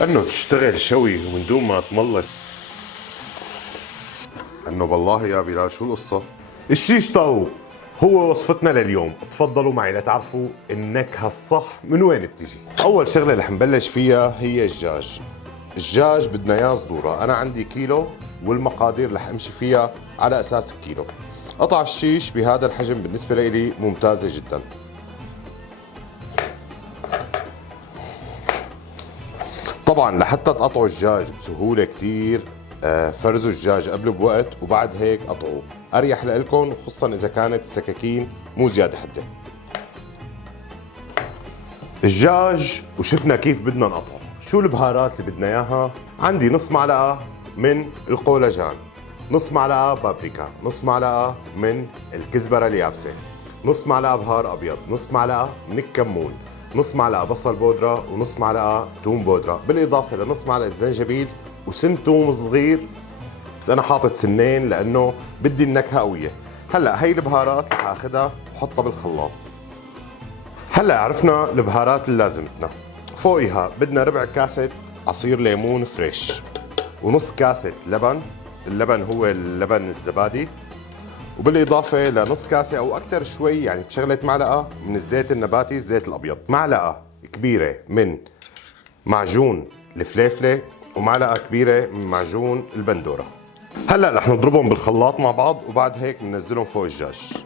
انه تشتغل شوي ومن دون ما تملص. انه بالله يا بلال شو القصة؟ الشيش طاووق هو وصفتنا لليوم. تفضلوا معي لتعرفوا النكهة الصح من وين بتيجي. اول شغلة رح نبلش فيها هي الدجاج. الدجاج بدنا اياه صدورة، انا عندي كيلو والمقادير رح امشي فيها على اساس الكيلو. قطع الشيش بهذا الحجم بالنسبة لي ممتازة جدا. طبعا لحتى تقطعوا الدجاج بسهولة كتير، فرزوا الدجاج قبل بوقت وبعد هيك قطعوه، اريح لكم، خصوصا اذا كانت السكاكين مو زيادة حدة. الدجاج وشفنا كيف بدنا نقطعه. شو البهارات اللي بدنا اياها؟ عندي نص معلقة من القولجان، نص معلقة بابريكا، نص معلقة من الكزبرة اليابسة، نص معلقة بهار ابيض، نص معلقة من الكمون، نص معلقة بصل بودرة، ونص معلقة توم بودرة، بالاضافة لنص معلقة زنجبيل وسن توم صغير، بس انا حاطط سنين لانه بدي النكهة قوية. هلا هي البهارات رح اخذها وحطها بالخلاط. هلا عرفنا البهارات اللي لازمتنا. فوقها بدنا ربع كاسة عصير ليمون فريش، ونص كاسة لبن، اللبن هو اللبن الزبادي، وبالإضافة لنص كاسة أو أكثر شوي، يعني تشغلت معلقة من الزيت النباتي، الزيت الأبيض، معلقة كبيرة من معجون الفليفلة، ومعلقة كبيرة من معجون البندورة. هلا رح نضربهم بالخلاط مع بعض، وبعد هيك بننزلهم فوق الدجاج.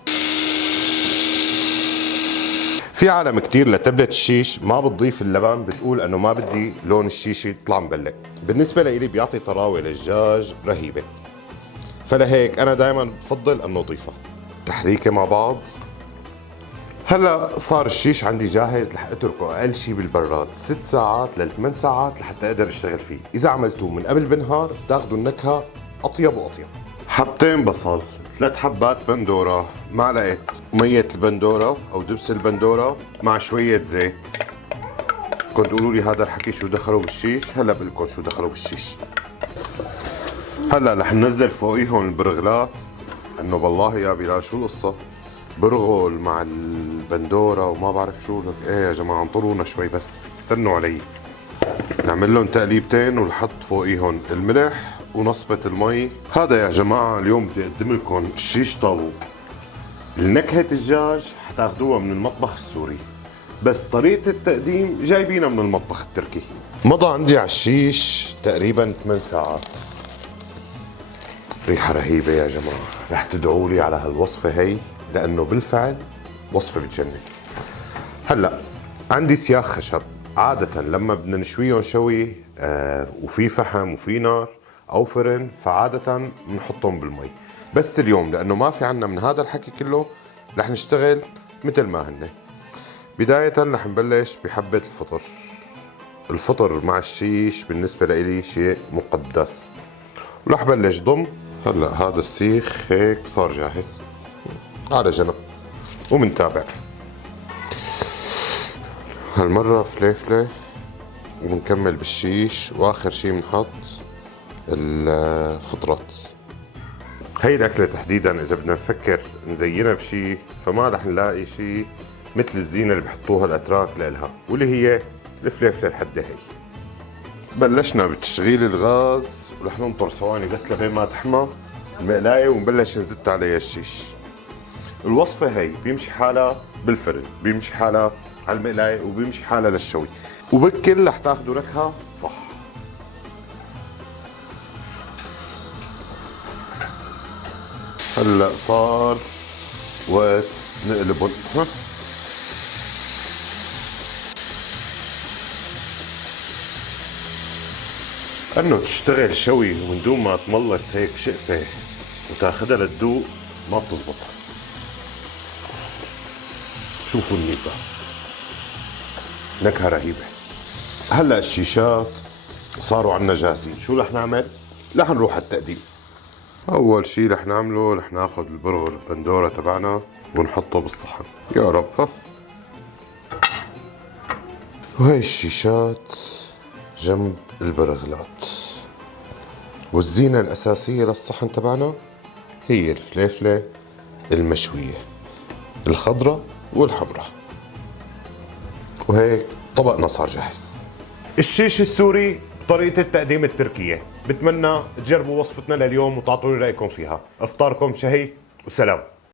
في عالم كتير لتبلة الشيش ما بتضيف اللبن، بتقول انه ما بدي لون الشيش يطلع مبلق. بالنسبة لإلي بيعطي طراوة للدجاج رهيبة، فلهيك انا دائما بفضل انه اضيفها. تحريكة مع بعض. هلا صار الشيش عندي جاهز، رح اتركه اقل شيء بالبراد 6 ساعات ل 8 ساعات لحتى اقدر اشتغل فيه. اذا عملتوه من قبل بنهار بتاخذوا النكهة اطيب واطيب. حبتين بصل، 3 حبات بندورة، معلقة مية البندورة أو دبس البندورة مع شوية زيت. كنت تقولوا لي هذا الحكي شو دخلوا بالشيش؟ هلا بقول لكم شو دخلوا بالشيش. هلا رح ننزل فوقيهم البرغلات. انه بالله يا بلال شو القصة؟ برغل مع البندورة وما بعرف شو لك. ايه يا جماعة انطرونا شوي بس، استنوا علي. نعمل لهم تقليبتين ونحط فوقيهم الملح ونصبة المي. هذا يا جماعة اليوم بدي اقدم لكم الشيش طاووق. النكهة الدجاج حتاخدوها من المطبخ السوري، بس طريقة التقديم جايبينها من المطبخ التركي. مضى عندي على الشيش تقريبا 8 ساعات. ريحة رهيبة يا جماعة، رح تدعوا لي على هالوصفة هي لأنه بالفعل وصفة بتجنن. هلا عندي سياخ خشب، عادة لما بدنا نشويهم شوي وفي فحم وفي نار أو فرن، فعادة بنحطهم بالمي. بس اليوم لأنه ما في عنا من هذا الحكي كله، رح نشتغل مثل ما هن. بداية رح نبلش بحبة الفطر. الفطر مع الشيش بالنسبة لإلي شيء مقدس، ورح بلش ضم. هلا هذا السيخ هيك صار جاهز على جنب، ومنتابع. هالمرة فليفلة، وبنكمل بالشيش، واخر شي بنحط الفطرات. هي الأكلة تحديدا إذا بدنا نفكر نزينها بشي، فما رح نلاقي شي مثل الزينة اللي بحطوها الأتراك لإلها، واللي هي الفليفلة الحدة هي. بلشنا بتشغيل الغاز، ورح ننطر ثواني بس لبين ما تحمى المقلاية، ونبلش نزت عليها الشيش. الوصفة هي بيمشي حالها بالفرن، بيمشي حالها على المقلاية، وبيمشي حالها للشوي، وبالكل رح تاخذوا نكهة صح. هلا صار وقت نقلبهم. انه تشتغل شوي ومن دون ما تملص هيك شقفة وتاخدها للدوق ما بتزبط. شوفوا النيبة، نكهة رهيبة. هلا الشيشات صاروا عنا جاهزين. شو رح نعمل؟ رح نروح على التقديم. اول شي رح نعمله، رح ناخذ البرغل البندورة تبعنا ونحطه بالصحن. يا رب. ها، وهي الشيشات جنب البرغلات، والزينة الأساسية للصحن تبعنا هي الفليفلة المشوية، الخضرة والحمرة. وهيك طبقنا صار جاهز. الشيش السوري بطريقة التقديم التركية. بتمنى تجربوا وصفتنا لليوم وتعطوني رأيكم فيها. افطاركم شهي وسلام.